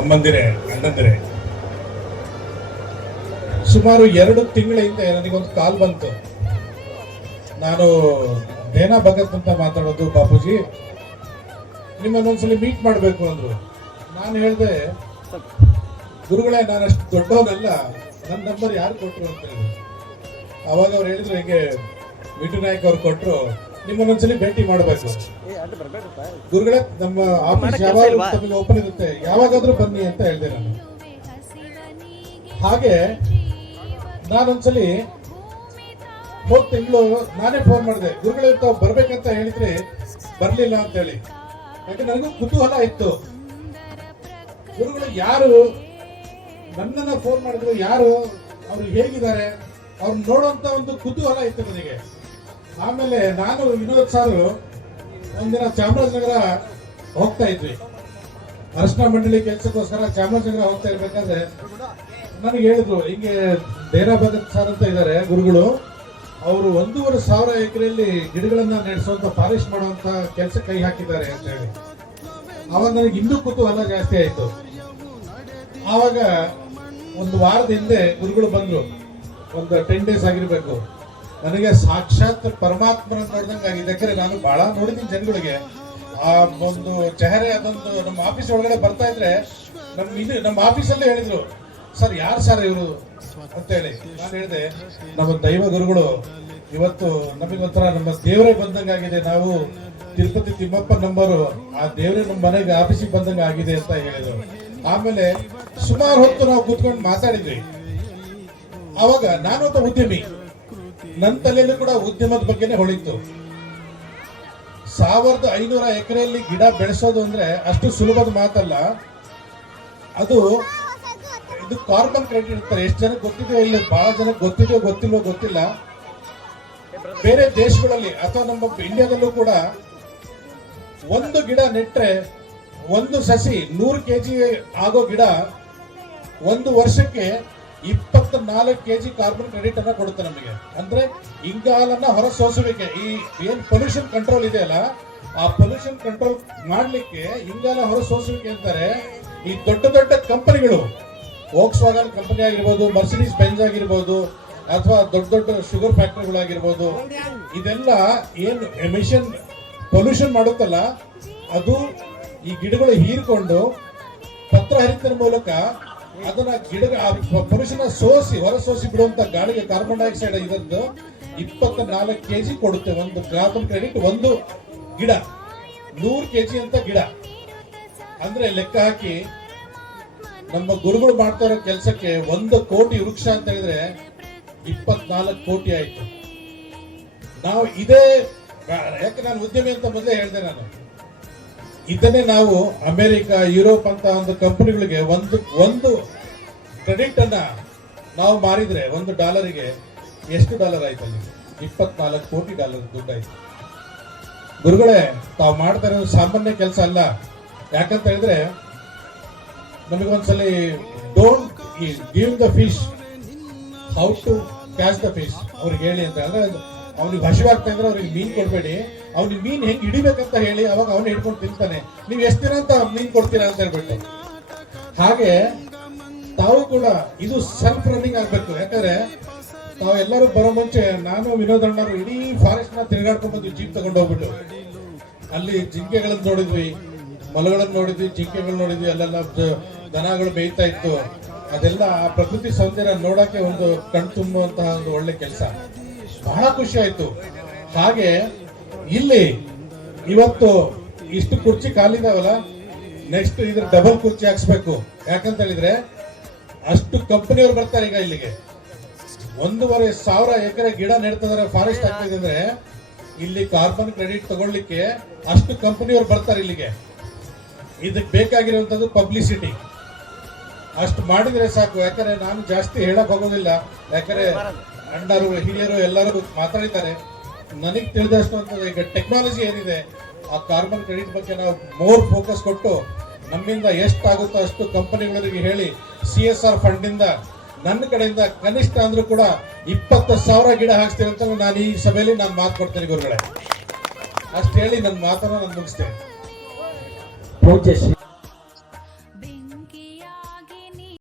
ಅಮ್ಮಂದಿರೇ, ಅಣ್ಣಂದಿರೇ, ಸುಮಾರು 2 ತಿಂಗಳ ಹಿಂದೆ ನನಗೊಂದು ಕಾಲ್ ಬಂತು. ನಾನು ದೇನಾ ಭಗತ್ ಅಂತ ಮಾತಾಡೋದು ಬಾಪೂಜಿ, ನಿಮ್ಮನ್ನೊಂದ್ಸಲಿ ಮೀಟ್ ಮಾಡಬೇಕು ಅಂದ್ರು. ನಾನು ಹೇಳಿದೆ, ಗುರುಗಳೇ, ನಾನು ಅಷ್ಟು ದೊಡ್ಡವನಲ್ಲ, ನನ್ನ ನಂಬರ್ ಯಾರು ಕೊಟ್ಟರು ಅಂತ ಹೇಳಿ. ಅವಾಗ ಅವ್ರು ಹೇಳಿದ್ರು, ಹಿಂಗೆ ವಿಟು ನಾಯಕ್ ಅವ್ರು ಕೊಟ್ಟರು, ನಿಮ್ಮನ್ನೊಂದ್ಸಲಿ ಭೇಟಿ ಮಾಡಬೇಕು. ಗುರುಗಳೇ, ನಮ್ಮ ಆಫೀಸ್ ಯಾವಾಗ ತಮಗೆ ಓಪನ್ ಇರುತ್ತೆ, ಯಾವಾಗಾದ್ರೂ ಬನ್ನಿ ಅಂತ ಹೇಳಿದೆ ನಾನು. ಹಾಗೆ ನಾನೊಂದ್ಸಲಿ ಹೋದ ತಿಂಗಳು ನಾನೇ ಫೋನ್ ಮಾಡಿದೆ, ಗುರುಗಳೇ ತಾವು ಬರ್ಬೇಕಂತ ಹೇಳಿದ್ರೆ ಬರ್ಲಿಲ್ಲ ಅಂತ ಹೇಳಿ. ಯಾಕೆ ನನಗೂ ಕುತೂಹಲ ಇತ್ತು, ಗುರುಗಳು ಯಾರು ನನ್ನನ್ನ ಫೋನ್ ಮಾಡಿದ್ರು, ಯಾರು ಅವ್ರು ಹೇಗಿದ್ದಾರೆ ಅವ್ರು ನೋಡುವಂತ ಒಂದು ಕುತೂಹಲ ಇತ್ತು ನನಗೆ. ಆಮೇಲೆ ನಾನು ವಿನೋದ್ ಸಾರು ಒಂದಿನ ಚಾಮರಾಜನಗರ ಹೋಗ್ತಾ ಇದ್ವಿ, ಅರ್ಶನ ಮಂಡಳಿ ಕೆಲಸಕ್ಕೋಸ್ಕರ ಚಾಮರಾಜನಗರ ಹೋಗ್ತಾ ಇರ್ಬೇಕಾದ್ರೆ ನನಗೆ ಹೇಳಿದ್ರು, ಹಿಂಗೆ ದೇನಾ ಭಗತ್ ಸರ್ ಅಂತ ಇದ್ದಾರೆ ಗುರುಗಳು, ಅವರು 1,500 ಎಕರೆಯಲ್ಲಿ ಗಿಡಗಳನ್ನ ನಡೆಸುವಂತ ಪಾಲಿಶ್ ಮಾಡುವಂತ ಕೆಲಸ ಕೈ ಹಾಕಿದ್ದಾರೆ ಅಂತ ಹೇಳಿ. ಅವಾಗ ನನಗೆ ಇನ್ನೂ ಕುತೂಹಲ ಜಾಸ್ತಿ ಆಯ್ತು. ಆವಾಗ ಒಂದು ವಾರದ ಹಿಂದೆ ಗುರುಗಳು ಬಂದ್ರು, ಒಂದು 10 ಡೇಸ್ ಆಗಿರ್ಬೇಕು. ನನಗೆ ಸಾಕ್ಷಾತ್ ಪರಮಾತ್ಮನ ನೋಡಿದಂಗೆ ಆಗಿದೆ. ಯಾಕಂದ್ರೆ ನಾನು ಬಹಳ ನೋಡಿದ್ದೀನಿ ಜನಗಳಿಗೆ, ಆ ಒಂದು ಚೆಹರೆ ಅದೊಂದು ನಮ್ಮ ಆಫೀಸ್ ಒಳಗಡೆ ಬರ್ತಾ ಇದ್ರೆ ನಮ್ಮ ಆಫೀಸಲ್ಲೇ ಹೇಳಿದ್ರು, ಸರ್ ಯಾರು ಸರ್ ಇವರು ಅಂತ ಹೇಳಿ. ನಾನು ಹೇಳಿದೆ, ನಮ್ಮ ದೈವ ಗುರುಗಳು ಇವತ್ತು ನಮಗೊಂಥರ ನಮ್ಮ ದೇವರೇ ಬಂದಂಗಾಗಿದೆ, ನಾವು ತಿರುಪತಿ ತಿಮ್ಮಪ್ಪ ನಂಬರು, ಆ ದೇವರೇ ನಮ್ಮ ಮನೆಗೆ ಆಫೀಸಿಗೆ ಬಂದಂಗ ಆಗಿದೆ ಅಂತ ಹೇಳಿದ್ರು. ಆಮೇಲೆ ಸುಮಾರು ಹೊತ್ತು ನಾವು ಕೂತ್ಕೊಂಡು ಮಾತಾಡಿದ್ವಿ. ಅವಾಗ ನಾನೊಬ್ಬ ಉದ್ಯಮಿ, ನನ್ನ ತಲೆಯಲ್ಲೂ ಕೂಡ ಉದ್ಯಮದ ಬಗ್ಗೆನೇ ಹೊಳಿತು. 1,500 ಎಕರೆಯಲ್ಲಿ ಗಿಡ ಬೆಳೆಸೋದು ಅಂದ್ರೆ ಅಷ್ಟು ಸುಲಭದ ಮಾತಲ್ಲ. ಇದು ಕಾರ್ಬನ್ ಕ್ರೆಡಿಟ್ ಇರ್ತಾರೆ. ಎಷ್ಟು ಜನಕ್ಕೆ ಗೊತ್ತಿದೆಯೋ ಇಲ್ಲ, ಬಹಳ ಜನಕ್ಕೆ ಗೊತ್ತಿದೆಯೋ ಗೊತ್ತಿಲ್ವೋ ಗೊತ್ತಿಲ್ಲ. ಬೇರೆ ದೇಶಗಳಲ್ಲಿ ಅಥವಾ ನಮ್ಮ ಇಂಡಿಯಾದಲ್ಲೂ ಕೂಡ ಒಂದು ಗಿಡ ನೆಟ್ರೆ, ಒಂದು ಸಸಿ 100 ಕೆಜಿ ಆಗೋ ಗಿಡ 1 ವರ್ಷಕ್ಕೆ 24 ಕೆಜಿ ಕಾರ್ಬನ್ ಕ್ರೆಡಿಟ್ ಅನ್ನ ಕೊಡುತ್ತೆ ನಮಗೆ. ಅಂದ್ರೆ ಇಂಗಾಲನ್ನ ಹೊರಸೂಸುವಿಕೆ, ಈ ಏನ್ ಪೊಲ್ಯೂಷನ್ ಕಂಟ್ರೋಲ್ ಇದೆಯಲ್ಲ, ಆ ಪೊಲ್ಯೂಷನ್ ಕಂಟ್ರೋಲ್ ಮಾಡ್ಲಿಕ್ಕೆ ಇಂಗಾಲ ಹೊರಸೂಸುವಿಕೆ ಅಂತಾರೆ. ಈ ದೊಡ್ಡ ದೊಡ್ಡ ಕಂಪನಿಗಳು, ವೋಕ್ಸ್ ವ್ಯಾಗನ್ ಕಂಪನಿ ಆಗಿರ್ಬೋದು, ಮರ್ಸಿಡೀಸ್ ಬೆಂಜ್ ಆಗಿರ್ಬೋದು, ಅಥವಾ ದೊಡ್ಡ ದೊಡ್ಡ ಶುಗರ್ ಫ್ಯಾಕ್ಟರಿಗಳಾಗಿರ್ಬೋದು, ಇದೆಲ್ಲ ಏನು ಎಮಿಷನ್ ಪೊಲ್ಯೂಷನ್ ಮಾಡುತ್ತಲ್ಲ, ಅದು ಈ ಗಿಡಗಳು ಹೀರ್ಕೊಂಡು ಪತ್ರಹರಿತರ ಮೂಲಕ ಅದನ್ನ ಪೊಲ್ಯೂಷನ್ ಹೊರಸೋಸಿ ಬಿಡುವಂತ ಗಾಳಿಗೆ ಕಾರ್ಬನ್ ಡೈಆಕ್ಸೈಡ್ ಇದರದ್ದು 24 ಕೆಜಿ ಕೊಡುತ್ತೆ. ಒಂದು ಕಾರ್ಬನ್ ಕ್ರೆಡಿಟ್ ಒಂದು ಗಿಡ 100 ಕೆಜಿ ಅಂತ ಗಿಡ ಅಂದ್ರೆ ಲೆಕ್ಕ ಹಾಕಿ, ನಮ್ಮ ಗುರುಗಳು ಮಾಡ್ತಾ ಇರೋ ಕೆಲಸಕ್ಕೆ 1 ಕೋಟಿ ವೃಕ್ಷ ಅಂತ ಹೇಳಿದ್ರೆ 24 ಕೋಟಿ ಆಯ್ತು. ನಾವು ಇದೇ, ಯಾಕೆ ನಾನು ಉದ್ಯಮಿ ಅಂತ ಮೊದಲೇ ಹೇಳಿದೆ, ನಾನು ಇದನ್ನೇ ನಾವು ಅಮೆರಿಕ, ಯುರೋಪ್ ಅಂತ ಒಂದು ಕಂಪನಿಗಳಿಗೆ ಒಂದು ಕ್ರೆಡಿಟ್ ಅನ್ನ ನಾವು ಮಾರಿದ್ರೆ $1 ಎಷ್ಟು ಡಾಲರ್ ಆಯ್ತು ಅಲ್ಲಿ? $24 ಕೋಟಿ ದುಡ್ಡಾಯ್ತು. ಗುರುಗಳೇ, ತಾವು ಮಾಡ್ತಾ ಇರೋದು ಸಾಮಾನ್ಯ ಕೆಲಸ ಅಲ್ಲ. ಯಾಕಂತ ಹೇಳಿದ್ರೆ, ನಮಗೊಂದ್ಸಲಿ don't give the fish, how to catch the fish ಅವ್ರಿಗೆ ಹೇಳಿ ಅಂತ. ಅಂದ್ರೆ ಅವ್ನಿಗೆ ಹಸಿವಾಗ್ತಾ ಇದ್ರೆ ಅವ್ರಿಗೆ ಮೀನ್ ಕೊಡ್ಬೇಡಿ, ಅವ್ನಿಗೆ ಮೀನ್ ಹೆಂಗ್ ಹಿಡಿಬೇಕಂತ ಹೇಳಿ, ಅವಾಗ ಅವನು ಹಿಡ್ಕೊಂಡು ತಿಂತಾನೆ. ನೀವು ಎಷ್ಟು ದಿನ ಅಂತ ಮೀನ್ ಕೊಡ್ತೀರಾ ಅಂತ ಹೇಳ್ಬಿಟ್ಟು. ಹಾಗೆ ತಾವು ಕೂಡ ಇದು ಸೆಲ್ಫ್ ರನ್ನಿಂಗ್ ಆಗ್ಬೇಕು. ಯಾಕಂದ್ರೆ ತಾವು ಎಲ್ಲರೂ ಬರೋ ಮುಂಚೆ ನಾನು ವಿನೋದ್ ಅಣ್ಣರು ಇಡೀ ಫಾರೆಸ್ಟ್ ನ ತಿರುಗಾಡ್ಕೊಂಡು ಬಂದ್ವಿ, ಜೀಪ್ ತಗೊಂಡು ಹೋಗ್ಬಿಟ್ಟು. ಅಲ್ಲಿ ಜಿಂಕೆಗಳನ್ನ ನೋಡಿದ್ವಿ, ಮೊಲಗಳನ್ನು ನೋಡಿದ್ವಿ, ಜಿಂಕೆಗಳು ನೋಡಿದ್ವಿ, ಅಲ್ಲೆಲ್ಲ ದನಗಳು ಬೇಯ್ತಾ ಇತ್ತು. ಅದೆಲ್ಲ ಆ ಪ್ರಕೃತಿ ಸೌಂದರ್ಯ ನೋಡಕ್ಕೆ ಒಂದು ಕಣ್ ತುಂಬುವಂತಹ ಒಂದು ಒಳ್ಳೆ ಕೆಲಸ, ಬಹಳ ಖುಷಿ ಆಯ್ತು. ಹಾಗೆ ಇಲ್ಲಿ ಇವತ್ತು ಇಷ್ಟು ಕುರ್ಚಿ ಖಾಲಿದಾವಲ್ಲ, ನೆಕ್ಸ್ಟ್ ಇದ್ರ ಡಬಲ್ ಕುರ್ಚಿ ಹಾಕ್ಸ್ಬೇಕು. ಯಾಕಂತ ಹೇಳಿದ್ರೆ ಅಷ್ಟು ಕಂಪನಿಯವರು ಬರ್ತಾರೆ ಈಗ ಇಲ್ಲಿಗೆ. 1,500 ಎಕರೆ ಗಿಡ ನೆಡ್ತಿದ್ದಾರೆ, ಫಾರೆಸ್ಟ್ ಆಗ್ತಿದೆ ಅಂದ್ರೆ ಇಲ್ಲಿ ಕಾರ್ಬನ್ ಕ್ರೆಡಿಟ್ ತಗೊಳ್ಳಿಕ್ಕೆ ಅಷ್ಟು ಕಂಪನಿಯವರು ಬರ್ತಾರೆ ಇಲ್ಲಿಗೆ. ಇದಕ್ಕೆ ಬೇಕಾಗಿರುವಂತದ್ದು ಪಬ್ಲಿಸಿಟಿ. ಅಷ್ಟು ಮಾಡಿದ್ರೆ ಸಾಕು. ಯಾಕಂದ್ರೆ ನಾನು ಜಾಸ್ತಿ ಹೇಳಕ್ ಹೋಗೋದಿಲ್ಲ, ಯಾಕಂದ್ರೆ ಅಣ್ಣರು ಹಿರಿಯರು ಎಲ್ಲರೂ ಮಾತಾಡಿದ್ದಾರೆ. ನನಗೆ ತಿಳಿದಷ್ಟು ಅಂತ ಈಗ ಟೆಕ್ನಾಲಜಿ ಏನಿದೆ, ಆ ಕಾರ್ಬನ್ ಕ್ರೆಡಿಟ್ ಬಗ್ಗೆ ನಾವು ಮೋರ್ ಫೋಕಸ್ ಕೊಟ್ಟು ನಮ್ಮಿಂದ ಎಷ್ಟಾಗುತ್ತೋ ಅಷ್ಟು ಕಂಪನಿಗಳಿಗೆ ಹೇಳಿ CSR ಫಂಡ್ ಇಂದ ನನ್ನ ಕಡೆಯಿಂದ ಕನಿಷ್ಠ ಅಂದ್ರೂ ಕೂಡ 20,000 ಗಿಡ ಹಾಕ್ಸ್ತೀವಿ ಅಂತ ನಾನು ಈ ಸಭೆಯಲ್ಲಿ ನಾನು ಮಾತು ಕೊಡ್ತೇನೆ ಗುರುಗಳೇ. ಅಷ್ಟು ಹೇಳಿ ನನ್ನ ಮಾತನ್ನ ನಾನು ಮುಗಿಸ್ತೇನೆ.